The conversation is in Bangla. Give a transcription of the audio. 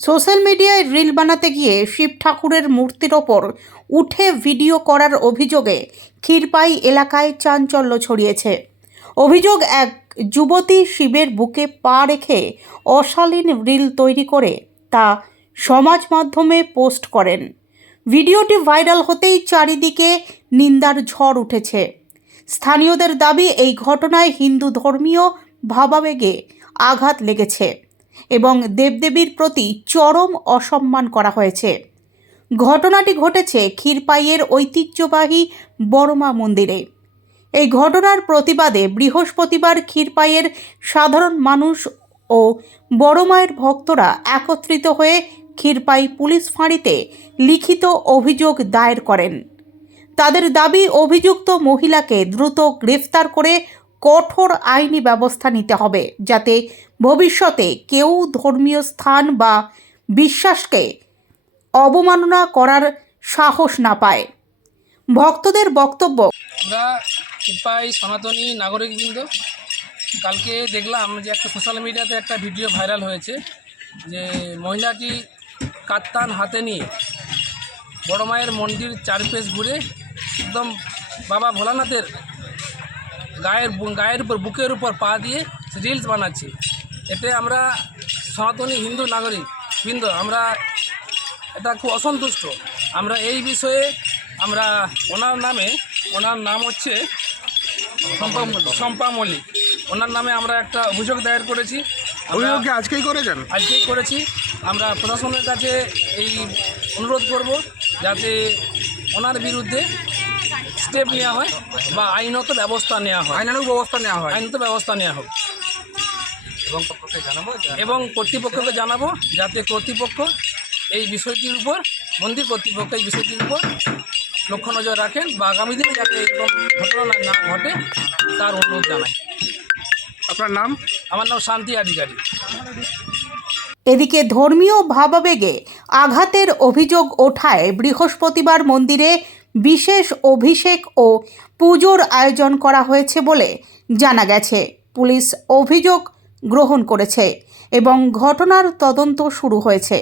সোশ্যাল মিডিয়ায় রিল বানাতে গিয়ে শিব ঠাকুরের মূর্তির ওপর উঠে ভিডিও করার অভিযোগে ক্ষীরপাই এলাকায় চাঞ্চল্য ছড়িয়েছে। অভিযোগ এক, যুবতী শিবের বুকে পা রেখে অশালীন রিল তৈরি করে তা সমাজ মাধ্যমে পোস্ট করেন। ভিডিওটি ভাইরাল হতেই চারিদিকে নিন্দার ঝড় উঠেছে। স্থানীয়দের দাবি, এই ঘটনায় হিন্দু ধর্মীয় ভাবাবেগে আঘাত লেগেছে। এবং দেবদেবীর প্রতি চরম অসম্মান করা হয়েছে। ঘটনাটি ঘটেছে ক্ষীরপাইয়ের ঐতিহ্যবাহী বড়মা মন্দিরে। এই ঘটনার প্রতিবাদে বৃহস্পতিবার ক্ষীরপাইয়ের সাধারণ মানুষ ও বড়মায়ের ভক্তরা একত্রিত হয়ে ক্ষীরপাই পুলিশ ফাঁড়িতে লিখিত অভিযোগ দায়ের করেন। তাদের দাবি, অভিযুক্ত মহিলাকে দ্রুত গ্রেফতার করে কঠোর আইনি ব্যবস্থা নিতে হবে যাতে ভবিষ্যতে কেউ ধর্মীয় স্থান বা বিশ্বাসকে অবমাননা করার সাহস না পায়। ভক্তদের বক্তব্য আমরা কৃপাই সনাতনী, নাগরিকবৃন্দ, কালকে দেখলাম যে একটা সোশ্যাল মিডিয়াতে একটা ভিডিও ভাইরাল হয়েছে যে মহিলাটি কাত্তান হাতে নিয়ে বড় মায়ের মন্দির চারপেশ ঘুরে একদম বাবা ভোলানাথের গায়ের গায়ের উপর বুকের উপর পা দিয়ে রিলস বানাচ্ছি। এতে আমরা সনাতনী হিন্দু নাগরিক বৃন্দ আমরা এটা খুব অসন্তুষ্ট। আমরা এই বিষয়ে আমরা ওনার নামে ওনার নাম হচ্ছে শম্পা মল্লিক। ওনার নামে আমরা একটা অভিযোগ দায়ের করেছি। আমরা অভিযোগ কি আজকেই করেছেন? আজকেই করেছি। আমরা প্রশাসনের কাছে এই অনুরোধ করব যাতে ওনার বিরুদ্ধে স্টেপ নেওয়া হয় বা আইনত ব্যবস্থা নেওয়া হয়। আইনানুগ ব্যবস্থা নেওয়া হয়। আইনত ব্যবস্থা নেওয়া হোক। এবং কর্তৃপক্ষকে জানাব যাতে কর্তৃপক্ষ এই বিষয়টির উপর মন্দির কর্তৃপক্ষ এই বিষয়টির উপর লক্ষ্য নজর রাখেন বা আগামী দিনে যাতে এরকম ঘটনা না ঘটে তার অনুরোধ জানাই। আপনার নাম? আমার নাম শান্তি অধিকারী এদিকে ধর্মীয় ভাবাবেগে আঘাতের অভিযোগ ওঠায় বৃহস্পতিবার মন্দিরে বিশেষ অভিষেক ও পুজোর আয়োজন করা হয়েছে বলে জানা গেছে। পুলিশ অভিযোগ গ্রহণ করেছে এবং ঘটনার তদন্ত শুরু হয়েছে।